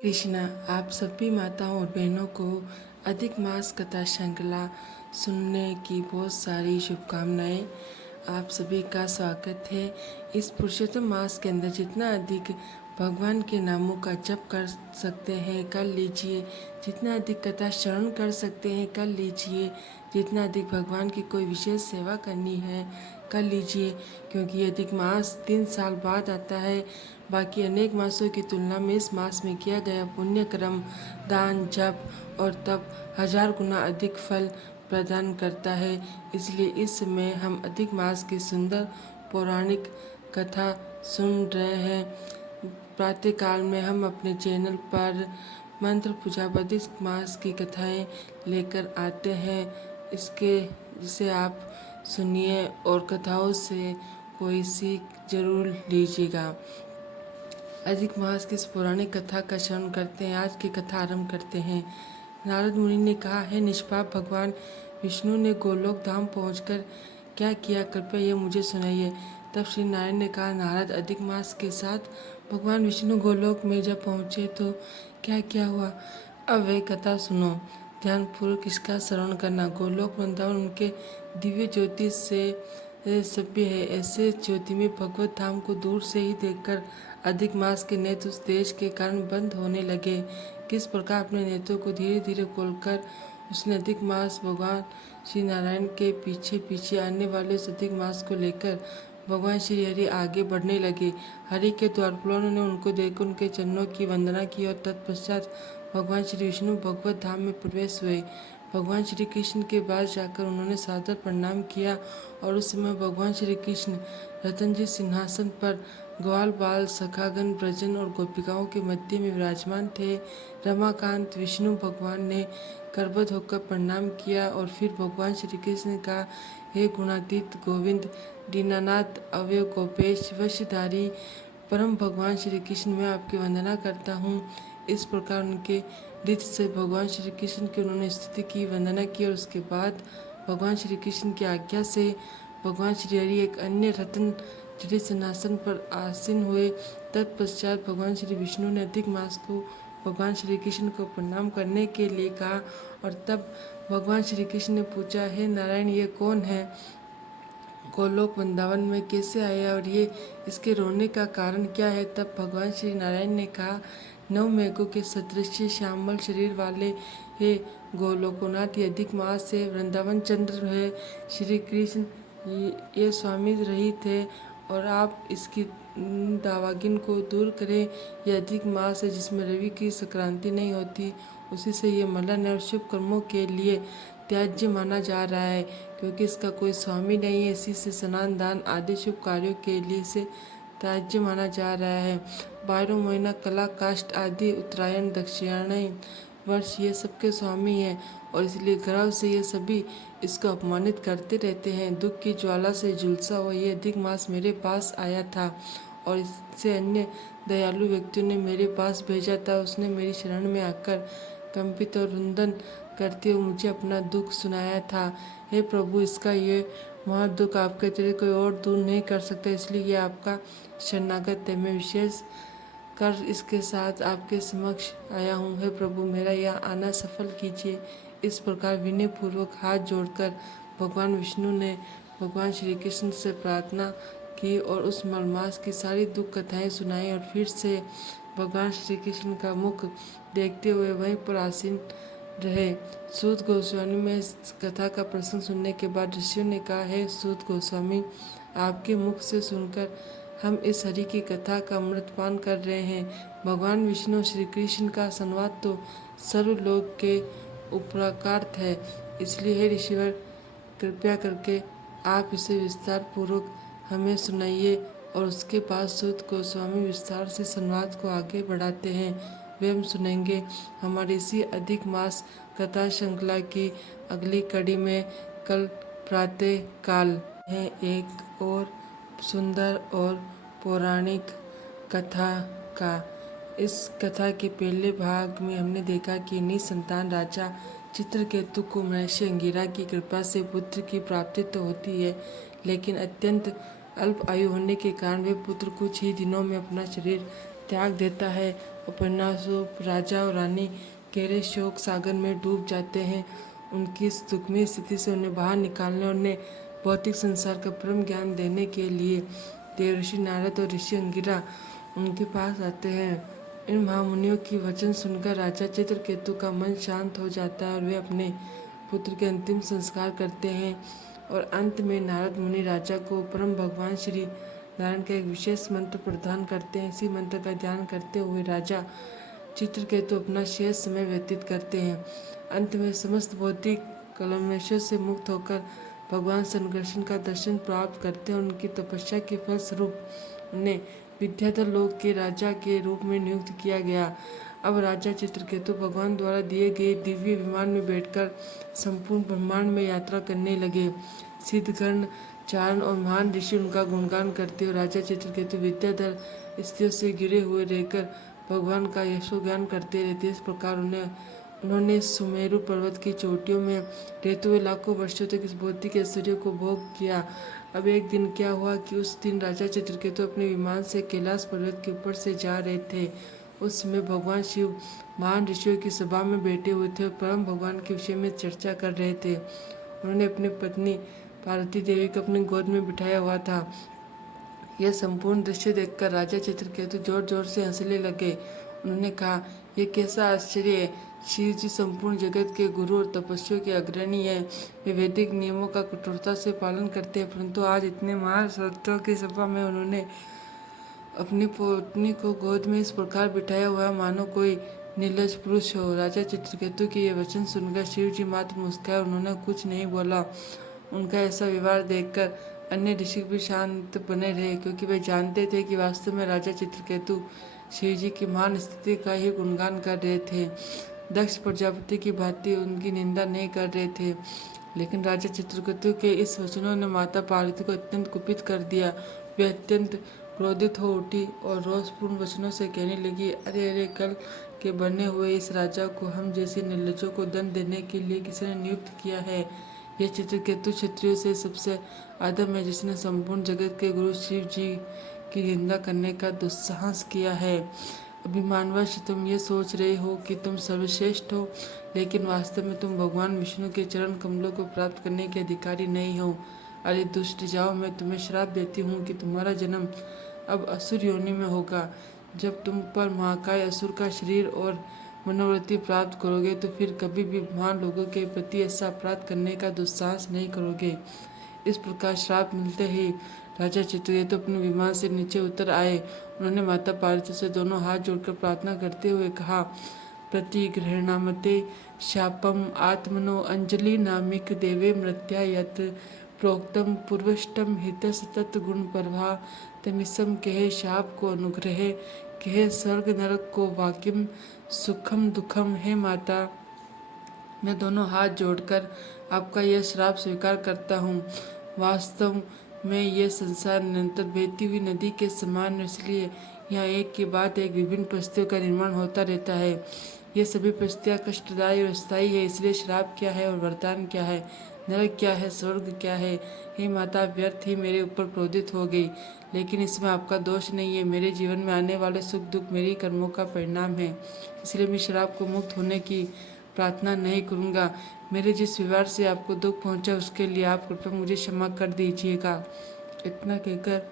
कृष्णा, आप सभी माताओं और बहनों को अधिक मास कथा श्रृंखला सुनने की बहुत सारी शुभकामनाएं। आप सभी का स्वागत है। इस पुरुषोत्तम मास के अंदर जितना अधिक भगवान के नामों का जप कर सकते हैं कर लीजिए, जितना अधिक कथा श्रवण कर सकते हैं कर लीजिए, जितना अधिक भगवान की कोई विशेष सेवा करनी है कर लीजिए, क्योंकि ये अधिक मास 3 साल बाद आता है। बाकी अनेक मासों की तुलना में इस मास में किया गया पुण्य कर्म, दान, जप और तप 1000 गुना अधिक फल प्रदान करता है। इसलिए इस समय हम अधिक मास की सुंदर पौराणिक कथा सुन रहे हैं। प्रातः काल में हम अपने चैनल पर मंत्र पूजा अधिक मास की कथाएं लेकर आते हैं। जिसे आप सुनिए और कथाओं से कोई सीख जरूर लीजिएगा। अधिक मास की इस पौराणिक कथा का श्रवण करते हैं। आज की कथा आरंभ करते हैं। नारद मुनि ने कहा, है निष्पाप भगवान विष्णु ने गोलोक धाम पहुंचकर क्या किया, कृपया ये मुझे सुनाइए। तब श्री नारायण ने कहा, नारद, अधिक मास के साथ भगवान विष्णु गोलोक में जब पहुंचे तो क्या क्या हुआ, अब वह कथा सुनो। ध्यानपूर्वक इसका श्रवण करना। गोलोक वृंदावन उनके दिव्य ज्योति से सभ्य है। ऐसे ज्योति में भगवत धाम को दूर से ही देखकर अधिक मास के नेत्र उस तेज के कारण बंद होने लगे। किस प्रकार अपने नेत्रों को धीरे धीरे खोलकर उसने अधिक मास भगवान श्री नारायण के पीछे पीछे आने वाले उस अधिक मास को लेकर भगवान श्री हरि आगे बढ़ने लगे। हरि के द्वारपालों ने उनको देखकर उनके चरणों की वंदना की और तत्पश्चात भगवान श्री विष्णु भगवत धाम में प्रवेश हुए। भगवान श्री कृष्ण के पास जाकर उन्होंने सादर प्रणाम किया और उस समय भगवान श्री कृष्ण रतनजी सिंहासन पर ग्वाल बाल सखागण ब्रजन और गोपिकाओं के मध्य में विराजमान थे। रमाकांत विष्णु भगवान ने करबद्ध होकर प्रणाम किया और फिर भगवान श्री कृष्ण का, हे गुणातीत गोविंद, दीनानाथ, अवयव गोपेश, वशधारी परम भगवान श्री कृष्ण, मैं आपकी वंदना करता हूँ। इस प्रकार उनके नृत्य से भगवान श्री कृष्ण की उन्होंने स्तुति की, वंदना की और उसके बाद भगवान श्री कृष्ण की आज्ञा से भगवान श्री हरि एक अन्य रत्न जड़ि सिंहासन पर आसीन हुए। तत्पश्चात भगवान श्री विष्णु ने अधिक मास को भगवान श्री कृष्ण को प्रणाम करने के लिए कहा और तब भगवान श्री कृष्ण ने पूछा, हे नारायण, ये कौन है, गोलोक वृंदावन में कैसे आया और ये इसके रोने का कारण क्या है। तब भगवान श्री नारायण ने कहा, 9 मेघों के सदृश श्यामल शरीर वाले हे गोलोकनाथ, ये अधिक मास है, वृंदावन चंद्र है, श्री कृष्ण ये स्वामी रहित है और आप इसकी दावागिन को दूर करें। यह अधिक मास है जिसमें रवि की संक्रांति नहीं होती, उसी से ये मलन है और शुभ कर्मों के लिए त्याज्य माना जा रहा है, क्योंकि इसका कोई स्वामी नहीं है। इसी से स्नान दान आदि शुभ कार्यों के लिए इसे त्याज्य माना जा रहा है। 12 महीना कला काष्ठ आदि उत्तरायण दक्षिणायन वर्ष ये सबके स्वामी है और इसलिए गर्व से ये सभी इसको अपमानित करते रहते हैं। दुख की ज्वाला से झुलसा हुआ ये अधिक मास मेरे पास आया था और इससे अन्य दयालु व्यक्तियों ने मेरे पास भेजा था। उसने मेरी शरण में आकर कंपित और रुंदन करते हुए मुझे अपना दुख सुनाया था। हे प्रभु, इसका ये महा दुख आपके अतिरिक्त कोई और दूर नहीं कर सकता, इसलिए ये आपका शरणागत है। मैं विशेष कर इसके साथ आपके समक्ष आया हूँ। हे प्रभु, मेरा यह आना सफल कीजिए। इस प्रकार विनय पूर्वक हाथ जोड़कर भगवान विष्णु ने भगवान श्री कृष्ण से प्रार्थना की और उस मलमास की सारी दुख कथाएं सुनाई और फिर से भगवान श्री कृष्ण का मुख देखते हुए वहीं पर आसीन रहे। सूत गोस्वामी में इस कथा का प्रसंग सुनने के बाद ऋषियों ने कहा, है सूत गोस्वामी, आपके मुख से सुनकर हम इस हरि की कथा का अमृतपान कर रहे हैं। भगवान विष्णु श्री कृष्ण का संवाद तो सर्वलोक के उपराकार्थ है, इसलिए हे ऋषिवर, कृपया करके आप इसे विस्तार पूर्वक हमें सुनाइए। और उसके बाद सूत गोस्वामी विस्तार से संवाद को आगे बढ़ाते हैं। वे हम सुनेंगे। हमारी इसी अधिक मास कथा श्रृंखला की अगली कड़ी में कल प्रातः काल है एक और सुंदर और पौराणिक कथा का। इस कथा के पहले भाग में हमने देखा कि निसंतान राजा चित्रकेतु को महर्षि अंगिरा की कृपा से पुत्र की प्राप्ति तो होती है, लेकिन अत्यंत अल्प आयु होने के कारण वे पुत्र कुछ ही दिनों में अपना शरीर त्याग देता है उपन्यासों राजा और रानी गहरे शोक सागर में डूब जाते हैं। उनकी इस दुखमय स्थिति से उन्हें बाहर निकालने और उन्हें भौतिक संसार का परम ज्ञान देने के लिए देवर्षि नारद और ऋषि अंगिरा उनके पास आते हैं। इन महामुनियों की वचन सुनकर राजा चित्रकेतु का मन शांत हो जाता है और वे अपने पुत्र के अंतिम संस्कार करते हैं। और अंत में नारद मुनि राजा को परम भगवान श्री नारायण का एक विशेष मंत्र प्रदान करते हैं। इसी मंत्र का ध्यान करते हुए राजा चित्रकेतु अपना शेष समय व्यतीत करते हैं। अंत में समस्त भौतिक कलमशों से मुक्त होकर भगवान संकर्षण का दर्शन प्राप्त करते हैं। उनकी तपस्या के फलस्वरूप उन्हें विद्याधर लोक के राजा के रूप में नियुक्त किया गया। अब राजा चित्रकेतु भगवान द्वारा दिए गए दिव्य विमान में बैठकर संपूर्ण ब्रह्मांड में यात्रा करने लगे। सिद्धगण, चारण और महान ऋषि उनका गुणगान करते हुए राजा चित्रकेतु विद्याधर स्त्रियों से घिरे हुए रहकर भगवान का यशोगान करते रहते। इस प्रकार उन्होंने सुमेरु पर्वत की चोटियों में रहते हुए लाखों वर्षों तक इस भौतिक ऐश्वर्य को भोग किया। अब एक दिन क्या हुआ कि उस दिन राजा चित्रकेतु अपने विमान से कैलाश पर्वत के ऊपर से जा रहे थे। उस समय भगवान शिव महान ऋषियों की सभा में बैठे हुए थे और परम भगवान के विषय में चर्चा कर रहे थे। उन्होंने अपनी पत्नी पार्वती देवी को अपनी गोद में बिठाया हुआ था। यह संपूर्ण दृश्य देखकर राजा चित्रकेतु जोर जोर से हंसने लगे। उन्होंने कहा, यह कैसा आश्चर्य है। शिव जी संपूर्ण जगत के गुरु और तपस्वियों के अग्रणी है। वे वैदिक नियमों का कठोरता से पालन करते हैं, परंतु आज इतने महान संतों की सभा में उन्होंने अपनी पत्नी को गोद में इस प्रकार बिठाया हुआ मानो कोई निर्लज पुरुष हो। राजा चित्रकेतु के ये वचन सुनकर शिव जी मात्र मुस्कुराए। उन्होंने कुछ नहीं बोला। उनका ऐसा व्यवहार देखकर अन्य ऋषि भी शांत बने रहे, क्योंकि वे जानते थे कि वास्तव में राजा चित्रकेतु शिव जी की महान स्थिति का ही गुणगान कर रहे थे। दक्ष प्रजापति की भांति उनकी निंदा नहीं कर रहे थे। लेकिन राजा चित्रकेतु के इस वचनों ने माता पार्वती को अत्यंत कुपित कर दिया। वे अत्यंत क्रोधित हो उठी और रोषपूर्ण वचनों से कहने लगी, अरे अरे, कल के बने हुए इस राजा को हम जैसे निर्लजों को दंड देने के लिए किसने नियुक्त किया है। यह चित्रकेतु क्षत्रियों से सबसे आदम है, जिसने संपूर्ण जगत के गुरु शिव जी की निंदा करने का दुस्साहस किया है। अभिमानवश तुम ये सोच रहे हो कि तुम सर्वश्रेष्ठ हो, लेकिन वास्तव में तुम भगवान विष्णु के चरण कमलों को प्राप्त करने के अधिकारी नहीं हो। अरे दुष्ट, जाओ, मैं तुम्हें श्राप देती हूँ कि तुम्हारा जन्म अब असुर योनि में होगा। जब तुम पर महाकाय असुर का शरीर और मनोवृत्ति प्राप्त करोगे तो फिर कभी भी महान लोगों के प्रति ऐसा अपराध करने का दुस्साहस नहीं करोगे। इस प्रकार श्राप मिलते ही राजा चित्रकेतु अपने विमान से नीचे उतर आए। उन्होंने माता पार्वती से दोनों हाथ जोड़कर प्रार्थना करते हुए कहा, प्रतिगृह्णामते शापम आत्मनो अंजलि नामिक देवे मृत्या यत प्रोक्तम पूर्वष्टम हितसतत गुण प्रभा तमिसम कहे शाप को अनुग्रह कहे स्वर्ग नरक को वाक्यम सुखम दुखम। है माता, मैं दोनों हाथ जोड़कर आपका यह श्राप स्वीकार करता हूँ। वास्तव में यह संसार निरंतर बहती हुई नदी के समान है, इसलिए यहाँ एक के बाद एक विभिन्न परिस्थितियों का निर्माण होता रहता है। ये सभी परिस्थितियाँ कष्टदायी और अस्थायी है, इसलिए श्राप क्या है और वरदान क्या है, नरक क्या है, स्वर्ग क्या है। हे माता, व्यर्थ ही मेरे ऊपर क्रोधित हो गई, लेकिन इसमें आपका दोष नहीं है। मेरे जीवन में आने वाले सुख दुख मेरी कर्मों का परिणाम है, इसलिए मैं श्राप को मुक्त होने की प्रार्थना नहीं करूँगा। मेरे जिस व्यवहार से आपको दुख पहुँचा उसके लिए आप कृपया मुझे क्षमा कर दीजिएगा। इतना कहकर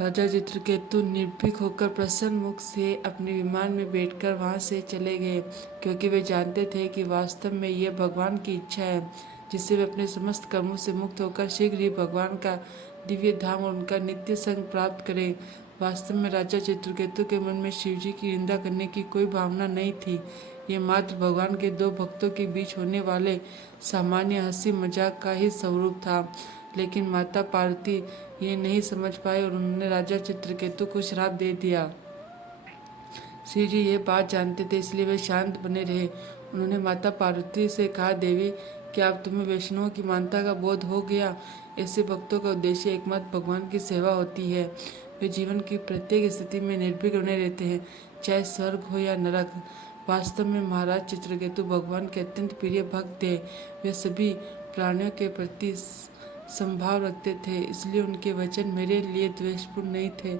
राजा चित्रकेतु निर्भीक होकर प्रसन्न मुख से अपने विमान में बैठकर वहां से चले गए, क्योंकि वे जानते थे कि वास्तव में यह भगवान की इच्छा है, जिससे वे अपने समस्त कर्मों से मुक्त होकर शीघ्र ही भगवान का दिव्य धाम और उनका नित्य संग प्राप्त करें। वास्तव में राजा चित्रकेतु के मन में शिवजी की निंदा करने की कोई भावना नहीं थी। ये मात्र भगवान के दो भक्तों के बीच होने वाले सामान्य हंसी मजाक का ही स्वरूप था। लेकिन माता पार्वती ये नहीं समझ पाए और उन्होंने राजा चित्रकेतु को श्राप दे दिया। शिव जी ये बात जानते थे, इसलिए वे शांत बने रहे। उन्होंने माता पार्वती से कहा, देवी, क्या अब तुम्हें वैष्णवों की मानता का बोध हो गया? ऐसे भक्तों का उद्देश्य एकमात्र भगवान की सेवा होती है। वे जीवन की प्रत्येक स्थिति में निर्भीक बने रहते हैं, चाहे स्वर्ग हो या नरक। वास्तव में महाराज चित्रकेतु भगवान के अत्यंत प्रिय भक्त थे। वे सभी प्राणियों के प्रति संभाव रखते थे, इसलिए उनके वचन मेरे लिए द्वेषपूर्ण नहीं थे,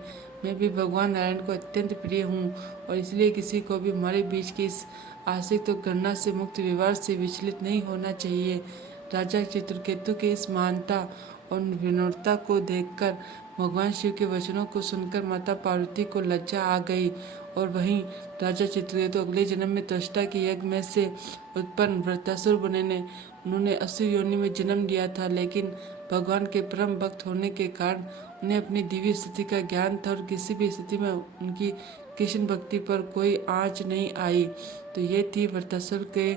मैं भी भगवान नारायण को अत्यंत प्रिय हूँ और इसलिए किसी को भी हमारे बीच की इस आशिक घटना से मुक्त व्यवहार से विचलित नहीं होना चाहिए। राजा चित्रकेतु की इस महानता और विनम्रता को देखकर भगवान शिव के वचनों को सुनकर माता पार्वती को लज्जा आ गई और वहीं राजा चित्रकेतु अगले जन्म में त्वष्टा के यज्ञ में से उत्पन्न वृत्रासुर बने। उन्होंने असुर योनि में जन्म लिया था, लेकिन भगवान के परम भक्त होने के कारण उन्हें अपनी दिव्य स्थिति का ज्ञान था और किसी भी स्थिति में उनकी कृष्ण भक्ति पर कोई आँच नहीं आई। तो ये थी वृत्रासुर के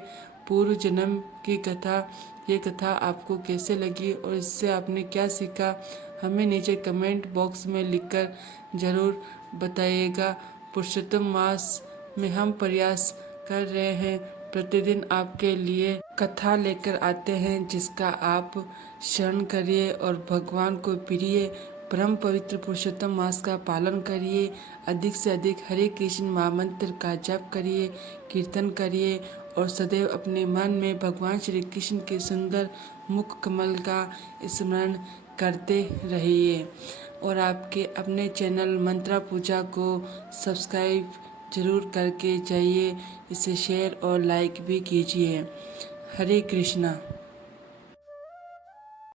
पूर्व जन्म की कथा। ये कथा आपको कैसे लगी और इससे आपने क्या सीखा, हमें नीचे कमेंट बॉक्स में लिखकर ज़रूर बताइएगा। पुरुषोत्तम मास में हम प्रयास कर रहे हैं प्रतिदिन आपके लिए कथा लेकर आते हैं, जिसका आप श्रवण करिए और भगवान को प्रिय परम पवित्र पुरुषोत्तम मास का पालन करिए। अधिक से अधिक हरे कृष्ण महामंत्र का जप करिए, कीर्तन करिए और सदैव अपने मन में भगवान श्री कृष्ण के सुंदर मुख कमल का स्मरण करते रहिए। और आपके अपने चैनल मंत्रा पूजा को सब्सक्राइब जरूर करके जाइए, इसे शेयर और लाइक भी कीजिए। हरे कृष्णा।